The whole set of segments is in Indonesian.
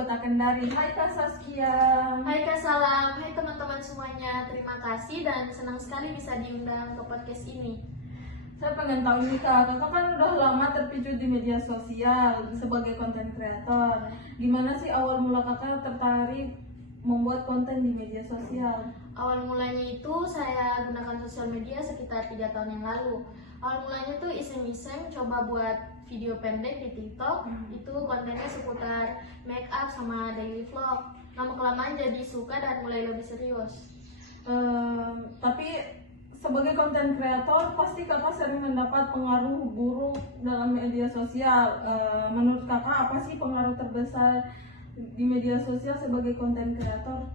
Kota Kendari. Hai Kak Saskia. Hai Kak Salam, hai teman-teman semuanya. Terima kasih dan senang sekali bisa diundang ke podcast ini. Saya pengen tahu nih Kak, Kakak kan udah lama terpicu di media sosial sebagai konten kreator. Gimana sih awal mula Kakak tertarik membuat konten di media sosial? Awal mulanya itu saya gunakan sosial media sekitar 3 tahun yang lalu. Awal mulanya tuh iseng-iseng coba buat video pendek di TikTok. Itu kontennya seputar make up sama daily vlog. Lama-kelamaan jadi suka dan mulai lebih serius. Tapi sebagai konten kreator pasti Kakak sering mendapat pengaruh buruk dalam media sosial. Menurut Kakak apa sih pengaruh terbesar di media sosial sebagai konten kreator?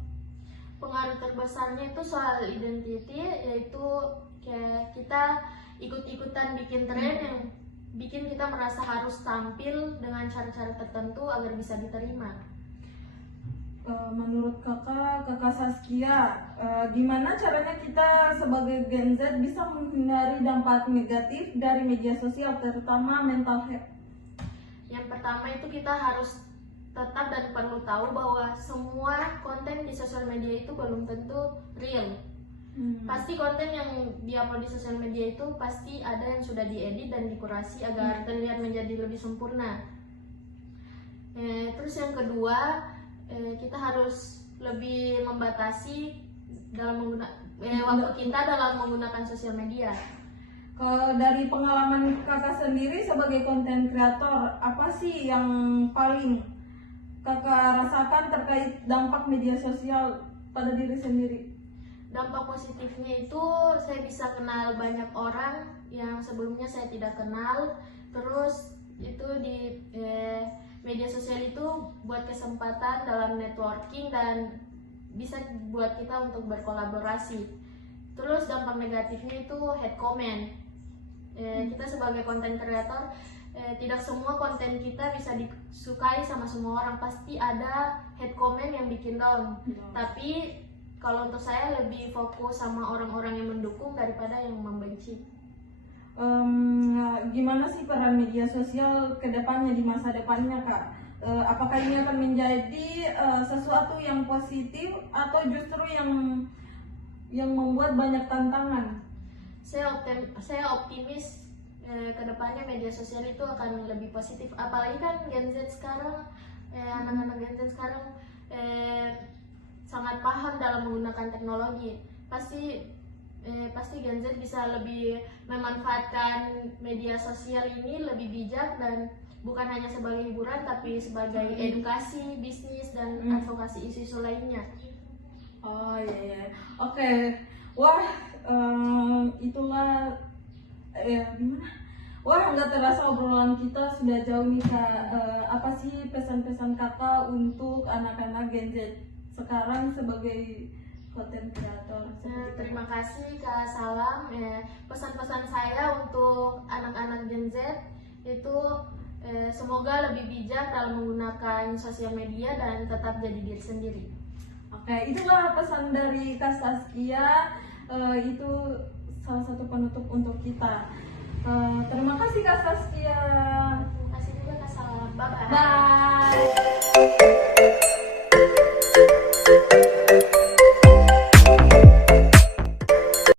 Pengaruh terbesarnya itu soal identity, yaitu kayak kita ikut-ikutan bikin tren yang bikin kita merasa harus tampil dengan cara-cara tertentu agar bisa diterima. Menurut Kakak Saskia, gimana caranya kita sebagai Gen Z bisa menghindari dampak negatif dari media sosial, terutama mental health? Yang pertama itu kita harus tetap dan perlu tahu bahwa semua konten di sosial media itu belum tentu real. Pasti konten yang diupload di sosial media itu pasti ada yang sudah diedit dan dikurasi agar terlihat menjadi lebih sempurna. Terus yang kedua, kita harus lebih membatasi dalam waktu kita dalam menggunakan sosial media. Dari pengalaman Kakak sendiri sebagai konten kreator, apa sih yang paling Kakak rasakan terkait dampak media sosial pada diri sendiri? Dampak positifnya itu saya bisa kenal banyak orang yang sebelumnya saya tidak kenal. Terus itu di media sosial itu buat kesempatan dalam networking dan bisa buat kita untuk berkolaborasi. Terus dampak negatifnya itu hate comment. Kita sebagai konten kreator tidak semua konten kita bisa disukai sama semua orang, pasti ada hate comment yang bikin down. Tapi kalau untuk saya lebih fokus sama orang-orang yang mendukung daripada yang membenci. Gimana sih peran media sosial ke depannya di masa depannya Kak? Apakah ini akan menjadi sesuatu yang positif atau justru yang membuat banyak tantangan? Saya optimis ke depannya media sosial itu akan lebih positif. Apalagi kan Gen Z sekarang, anak-anak Gen Z sekarang sangat paham dalam menggunakan teknologi. Pasti Gen Z bisa lebih memanfaatkan media sosial ini lebih bijak dan bukan hanya sebagai hiburan tapi sebagai edukasi, bisnis dan advokasi isu-isu lainnya. Oh iya. Oke. Wah, itulah gimana? Wah, nggak terasa obrolan kita sudah jauh nih Kak. Apa sih pesan-pesan Kakak untuk anak-anak Gen Z sekarang sebagai konten kreator? Terima kasih Kak Salam. Pesan-pesan saya untuk anak-anak Gen Z itu semoga lebih bijak dalam menggunakan sosial media dan tetap jadi diri sendiri. Oke, itulah pesan dari Kak Saskia. Itu salah satu penutup untuk kita. Terima kasih Kak Saskia. Terima kasih juga Kak Salam. Bye-bye. Bye.